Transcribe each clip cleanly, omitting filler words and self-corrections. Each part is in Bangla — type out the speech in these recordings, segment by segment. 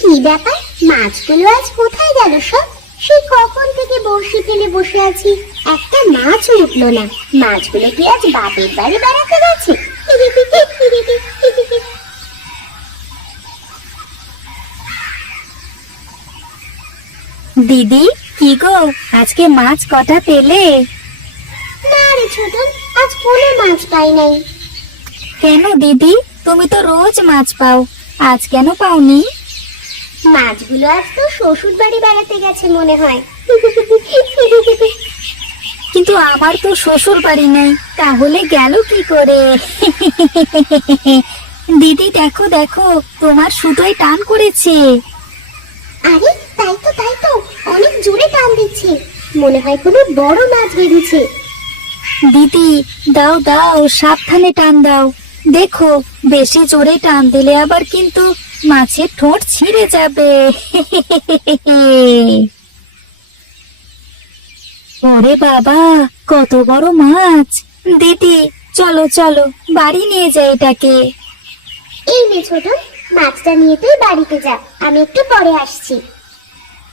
কি ব্যাপার, মাছগুলো আজ কোথায় গেল সব? সেই কখন থেকে বড়শি ফেলে বসে আছি, একটা মাছও উঠলো না। মাছগুলো কি আজ বাপের বাড়ি বেড়াতে গেছে? দিদি, কি গো, আজকে মাছ কটা পেলে? না রে ছোটন, আজ কোনো মাছ পাই নাই। কেন দিদি, তুমি তো রোজ মাছ পাও, আজ কেন পাওনি? মাছগুলো আজ তো শ্বশুর বাড়ি বেড়াতে গেছে মনে হয়। কিন্তু আমার তো শ্বশুর বাড়ি নেই, তাহলে গেল কি করে? দিদি দেখো দেখো, তোমার সুতোয় টান করেছে। আরে তাই তো অনেক জোরে টান দিচ্ছে, মনে হয় কোনো বড় মাছ বেরিয়েছে। দিদি দাও দাও, সাবধানে টান দাও, দেখো বেশি জোরে টান দিলে আবার কিন্তু মাছের ঠোঁট ছিঁড়ে যাবে। ওরে বাবা, কত বড় মাছ! দিদি চলো চলো, বাড়ি নিয়ে যাই এটাকে। এই নে ছোটন, মাছটা নিয়ে তুই বাড়িতে যা, আমি একটু পরে আসছি।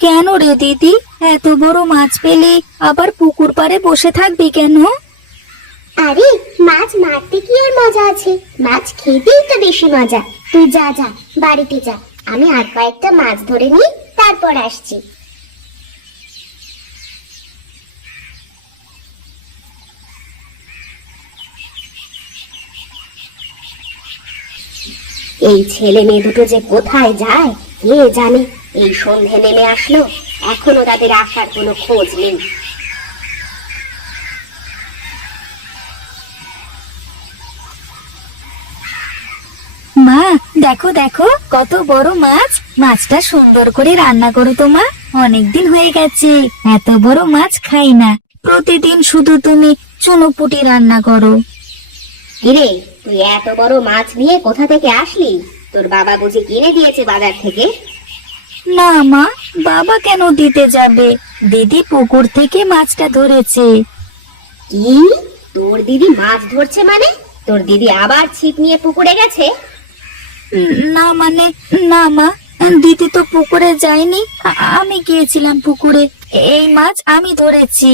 কেন রে দিদি, এত বড় মাছ পেলে আবার পুকুর পাড়ে বসে থাকবি কেন? আরে মাছ মারতে কি আর মজা আছে, মাছ খেতেই তো বেশি মজা। তুই যা যা, বাড়িতে যা, আমি আর কয়েকটা মাছ ধরে নিই, তারপর আসছি। এই ছেলে মেয়ে দুটো যে কোথায় যায় কে জানে। এই সন্ধে নেমে আসলো, এখনো তাদের আসার কোনো খোঁজ নেই। মা দেখো দেখো, কত বড় মাছ! মাছটা সুন্দর করে রান্না করো তো মা, অনেকদিন হয়ে গেছে এত বড় মাছ খাই না। প্রতিদিন শুধু তুমি চুনোপুটি রান্না করো। কিরে, তুই এত বড় মাছ নিয়ে কোথা থেকে আসলি? তোর বাবা বুঝি কিনে দিয়েছে বাজার থেকে? না মা, বাবা কেন দিতে যাবে, দিদি পুকুর থেকে মাছটা ধরেছে। কি, তোর দিদি মাছ ধরছে মানে? তোর দিদি আবার ছিপ নিয়ে পুকুরে গেছে? না মানে, না মা, দিদি তো পুকুরে যায়নি, আমি গিয়েছিলাম পুকুরে, এই মাছ আমি ধরেছি।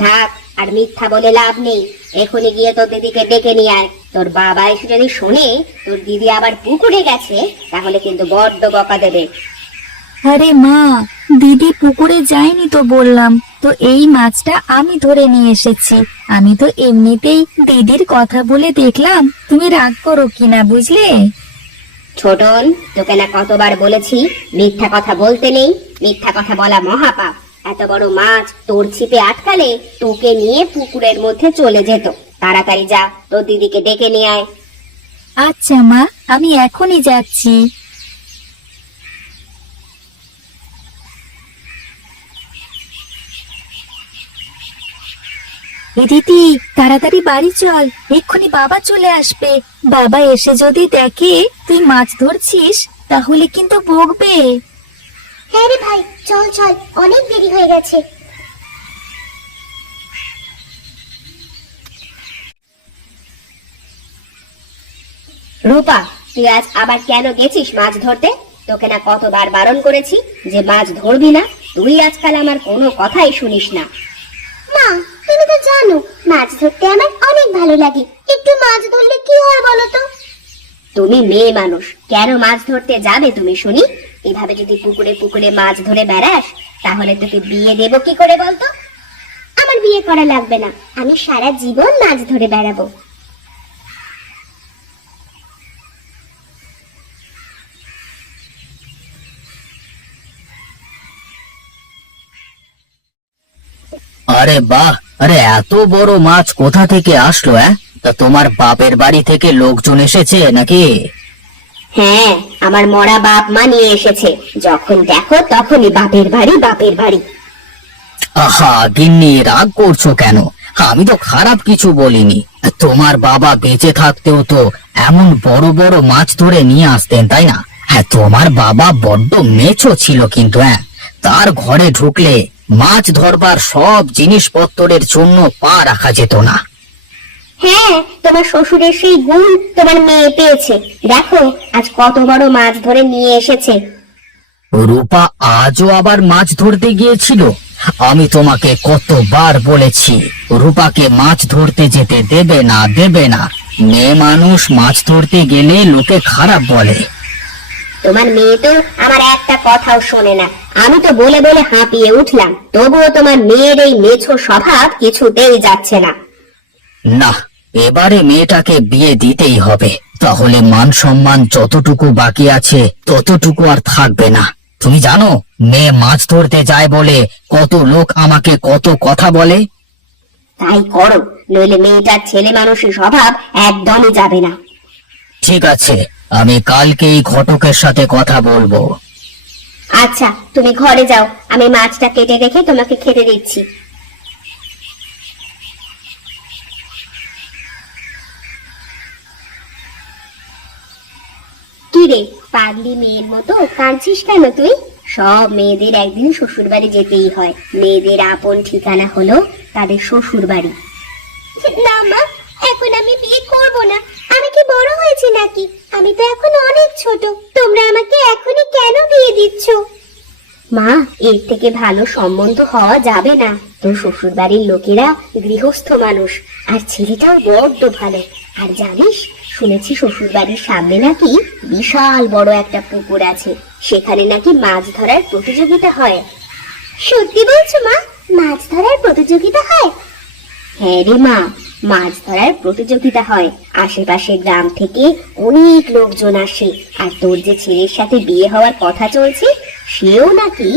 থাক, আর মিথ্যা বলে লাভ নেই, এখনই গিয়ে তোর দিদিকে ডেকে নিয়ে আয়। তোর বাবা এসে যদি শোনে তোর দিদি আবার পুকুরে গেছে, তাহলে কিন্তু বড্ড বকা দেবে। আরে মা, দিদি পুকুরে যায়নি তো বললাম তো, এই মাছটা আমি ধরে নিয়ে এসেছি। আমি তো এমনিতেই দিদির কথা বলে দেখলাম তুমি রাগ করো কিনা, বুঝলে? ছোটন, তোকে না কতবার বলেছি মিথ্যা কথা বলতে নেই, মিথ্যা কথা বলা মহাপাপ। এত বড় মাছ তোর ছিপে আটকালে তোকে নিয়ে পুকুরের মধ্যে চলে যেত। তাড়াতাড়ি যা, তোর দিদিকে ডেকে নিয়ে আয়। আচ্ছা মা, আমি এখনই যাচ্ছি। দিদি তাড়াতাড়ি বাড়ি চল, এক্ষুনি বাবা চলে আসবে। বাবা এসে যদি দেখে তুই মাছ ধরছিস তাহলে কিন্তু বকবে। হ্যাঁ রে ভাই, চল চল, অনেক দেরি হয়ে গেছে। রূপা, তুই আজ আবার কেন গেছিস মাছ ধরতে? তোকে না কতবার বারণ করেছি যে মাছ ধরবি না। তুই আজকাল আমার কোনো কথাই শুনিস না। মা, তুমি তো জানো মাছ ধরতে আমার অনেক ভালো লাগে, একটু মাছ ধরলে কি হয় বলো তো? তুমি মেয়ে মানুষ, কেন মাছ ধরতে যাবে তুমি শুনি? এভাবে যদি পুকুরে পুকুরে মাছ ধরে বেড়াস, তাহলে তোকে বিয়ে দেব কি করে বলতো? আমার বিয়ে করা লাগবে না, আমি সারা জীবন মাছ ধরে বেড়াবো। আরে বাহ, আরে এত বড় মাছ কোথা থেকে আসলো? তা তোমার বাপের বাড়ি থেকে লোকজন এসেছে নাকি? হ্যাঁ, আমার মরা বাপ মা নিয়ে এসেছে, যখন দেখো তখনই বাপের বাড়ি বাপের বাড়ি। আহা গিন্নি, রাগ করছো কেন? আমি তো খারাপ কিছু বলিনি। তোমার বাবা বেঁচে থাকতেও তো এমন বড় বড় মাছ ধরে নিয়ে আসতেন, তাই না? হ্যাঁ, তোমার বাবা বড্ড মেছো ছিল, কিন্তু তার ঘরে ঢুকলে মাছ ধরবার সব জিনিসপত্রের জন্য পা রাখা যেত না। হ্যাঁ, তোমার শ্বশুরের সেই গুণ তোমার মেয়ে পেয়েছে। দেখো আজ কত বড় মাছ ধরে নিয়ে এসেছে, রূপা আজও আবার মাছ ধরতে গিয়েছিল? আমি তোমাকে কতবার বলেছি রূপাকে মাছ ধরতে যেতে দেবে না, দেবে না। মেয়ে মানুষ মাছ ধরতে গেলে লোকে খারাপ বলে। তোমার মেয়ে তো আমার একটা কথাও শোনে না। আমি তো বলে বলে হাঁপিয়ে উঠলাম, তবুও তোমার মেয়ের এই মেছো স্বভাব কিছুতেই যাচ্ছে না। না, এবারে মেয়েটাকে বিয়ে দিতেই হবে, তাহলে মান সম্মান যতটুকু বাকি আছে ততটুকু আর থাকবে না। তুমি জানো মেয়ে মাছ ধরতে যায় বলে কত লোক আমাকে কত কথা বলে। তাই করো, নইলে মেয়েটার ছেলে মানুষের স্বভাব একদমই যাবে না। ঠিক আছে, আমি কালকে এই ঘটকের সাথে কথা বলবো। আচ্ছা, তুমি ঘরে যাও, আমি মাছটা কেটে রেখে তোমাকে খেতে দিচ্ছি। কি রে, পাগলি মেয়ের মতো কাঁদছিস কেন তুই? সব মেয়েদের একদিন শ্বশুর বাড়ি যেতেই হয়। মেয়েদের আপন ঠিকানা হলো তাদের শ্বশুর বাড়ি। না মা, এখন আমি বিয়ে করব না। আমি কি বড় হয়েছি নাকি? আমি তো এখন অনেক ছোট। তোমরা আমাকে এখনই কেন বিয়ে দিচ্ছ? মা, এর থেকে ভালো সম্বন্ধ হওয়া যাবে না। তোর শ্বশুর বাড়ির লোকেরা গৃহস্থ মানুষ, আর ছেলেটাও বড্ড ভালো। আর জানিস, শুনেছি শ্বশুর বাড়ির সামনে নাকি বিশাল বড় একটা পুকুর আছে, সেখানে নাকি মাছ ধরার প্রতিযোগিতা হয়। সত্যি বলছো মা? মাছ ধরার প্রতিযোগিতা হয়? হ্যাঁ রে মা, মাছ ধরার প্রতিযোগিতা হয়। আশেপাশের গ্রাম থেকে অনেক লোকজন আসে। আর তোর যে ছেলের সাথে বিয়ে হওয়ার কথা চলছে, সেও নাকি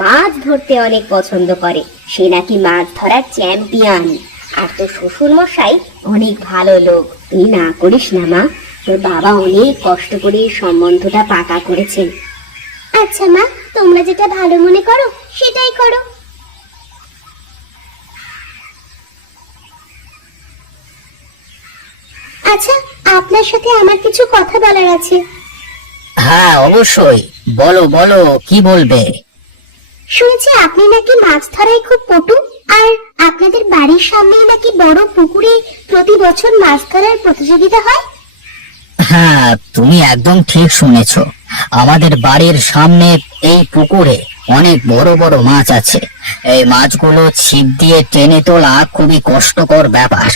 মাছ ধরতে অনেক পছন্দ করে। সে নাকি মাছ ধরার চ্যাম্পিয়ন। আর তোর শ্বশুর মশাই অনেক ভালো লোক। তুই না করিস না মা, তোর বাবা অনেক কষ্ট করে এই সম্বন্ধটা পাকা করেছেন। আচ্ছা মা, তোমরা যেটা ভালো মনে করো সেটাই করো। আচ্ছা, আপনার সাথে আমার কিছু কথা বলার আছে। হ্যাঁ অবশ্যই, বলো বলো, কি বলবে? শুনেছি আপনি নাকি মাছ ধরায় খুব পটু, আর আপনাদের বাড়ির সামনেই নাকি বড় পুকুরে প্রতি বছর মাছ ধরার প্রতিযোগিতা হয়। হ্যাঁ, তুমি একদম ঠিক শুনেছ। আমাদের বাড়ির সামনে এই পুকুরে অনেক বড় বড় মাছ আছে। এই মাছগুলো ছিপ দিয়ে টেনে তোলা খুবই কষ্টকর ব্যাপার।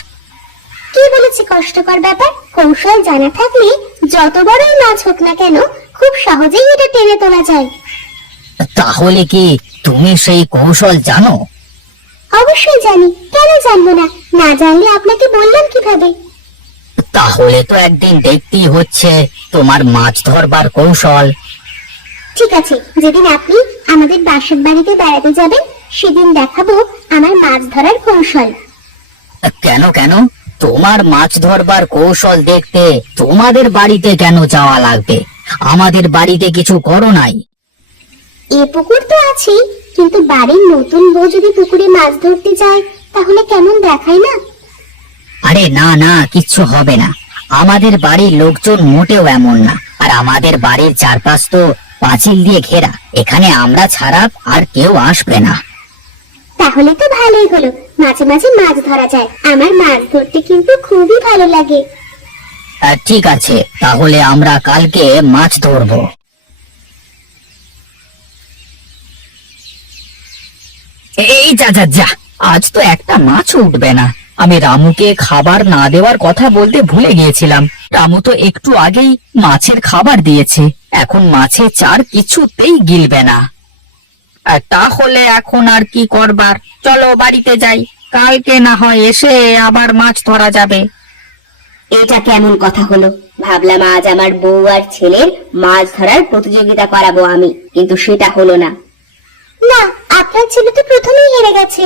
কি বলেছি কষ্টকর ব্যাপার? কৌশল জানা থাকলে যত বড়ই মাছ হোক না কেন, খুব সহজেই এটা টেনে তোলা যায়। তাহলে কি তুমি সেই কৌশল জানো? অবশ্যই জানি, কেন জানবো না? না জানলে আপনাকে বললাম কিভাবে? তাহলে তো একদিন দেখতেই হচ্ছে তোমার মাছ ধরবার কৌশল। ঠিক আছে, যেদিন আপনি আমাদের বাসার বাড়িতে বেড়াতে যাবেন, সেদিন দেখাবো আমার মাছ ধরার কৌশল। কেন কেন? তোমার মাছ ধরবার কৌশল দেখতে তোমাদের বাড়িতে কেন যাওয়া লাগবে? আমাদের বাড়িতে কিছু করো নাই? এ পুকুর তো আছে, কিন্তু বাড়ির নতুন বউ যদি পুকুরে মাছ ধরতে যায়, তাহলে কেমন দেখায় না? আরে না না, কিচ্ছু হবে না। আমাদের বাড়ির লোকজন মোটেও এমন না। আর আমাদের বাড়ির চারপাশ তো পাঁচিল দিয়ে ঘেরা, এখানে আমরা ছাড়া আর কেউ আসবে না। তাহলে তো ভালোই হলো, মাঝে মাঝে মাছ ধরা যায়। আমার মাছ ধরতে কিন্তু খুবই ভালো লাগে। ঠিক আছে, তাহলে আমরা কালকে মাছ ধরবো। এই যা যা যা, আজ তো একটা মাছও উঠবে না। আমি রামুকে খাবার না দেওয়ার কথা বলতে ভুলে গিয়েছিলাম। রামু তো একটু আগেই মাছের খাবার দিয়েছে, এখন মাছের চার কিছুতেই গিলবে না। তাহলে এখন আর কি করবার? চলো বাড়িতে যাই, কালকে না হয় এসে আবার মাছ ধরা যাবে। এটা কেমন কথা হলো? ভাবলাম আজ আমার বউ আর ছেলের মাছ ধরার প্রতিযোগিতা করাবো আমি, কিন্তু সেটা হলো না। না, আপনার ছেলে তো প্রথমেই হেরে গেছে।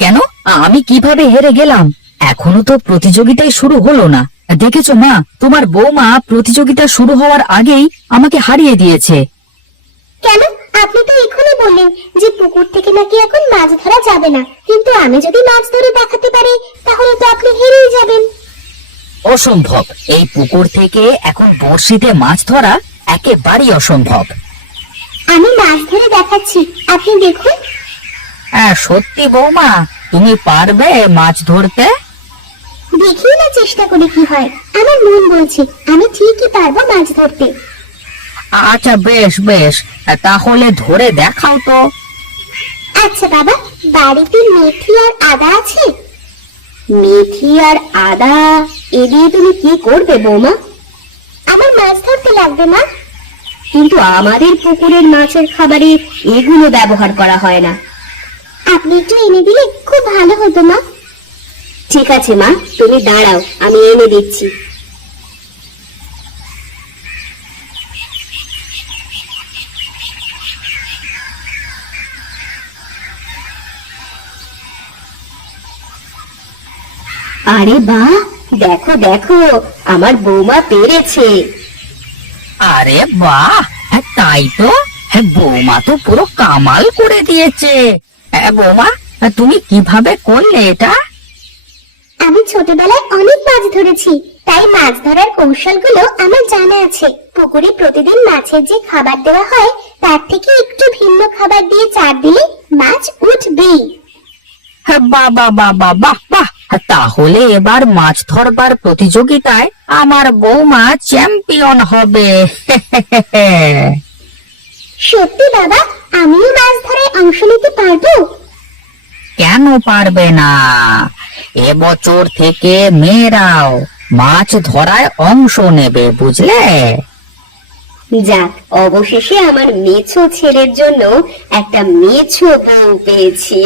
কেন? আমি কিভাবে হেরে গেলাম? এখনো তো প্রতিযোগিতাই শুরু হলো না। দেখেছো মা, তোমার বৌমা প্রতিযোগিতা শুরু হওয়ার আগেই আমাকে হারিয়ে দিয়েছে। কেন? আপনি তো এখনই বললেন যে পুকুর থেকে নাকি এখন মাছ ধরা যাবে না, কিন্তু আমি যদি মাছ ধরে দেখাতে পারি তাহলে তো আপনি হেরেই যাবেন। অসম্ভব, এই পুকুর থেকে এখন বড়শিতে মাছ ধরা একেবারেই অসম্ভব। আমি মাছ ধরে দেখাচ্ছি, আপনি দেখুন। হ্যাঁ সত্যি বৌমা, তুমি পারবে মাছ ধরতে? দেখি না চেষ্টা করে কি হয়। আমার মন বলছে আমি ঠিকই পারবো মাছ ধরতে। আচ্ছা বেশ বেশ, তাহলে ধরে দেখাও তো। আচ্ছা বাবা, বাড়িতে মেথি আর আদা আছে? মেথি আর আদা এ দিয়ে তুমি কি করবে বৌমা? আমার মাছ ধরতে লাগবে মা। কিন্তু আমাদের পুকুরের মাছের খাবারে এগুলো ব্যবহার করা হয় না। আপনি একটু এনে দিলে খুব ভালো হতো মা। ঠিক আছে মা, তুমি দাঁড়াও, আমি এনে দিচ্ছি। আরে বাহ, দেখো দেখো, আমার বৌমা পেরেছে। আরে বাহ, তাই তো, বৌমা তো পুরো কামাল করে দিয়েছে। বৌমা, তুমি কিভাবে করলে এটা? আমি ছোটবেলায় অনেক মাছ ধরেছি, তাই মাছ ধরার কৌশলগুলো আমার জানা আছে। পুকুরে প্রতিদিন মাছের যে খাবার দেওয়া হয় তার থেকে একটু ভিন্ন খাবার দিয়ে চার দিলে মাছ উঠবেই। বাহ বাহ বাহ বাহ বাহ বাহ, তাহলে এবার মাছ ধরবার প্রতিযোগিতায় আমার বৌমা চ্যাম্পিয়ন হবে। সত্যি বাবা, আমিও মাছ ধরায় অংশ নিতে পারবো? কেন পারবে না? এবছর থেকে মেয়েরাও মাছ ধরায় অংশ নেবে, বুঝলে? যাক, অবশেষে আমার মেছো ছেলের জন্য একটা মেছো বউ পেয়েছি।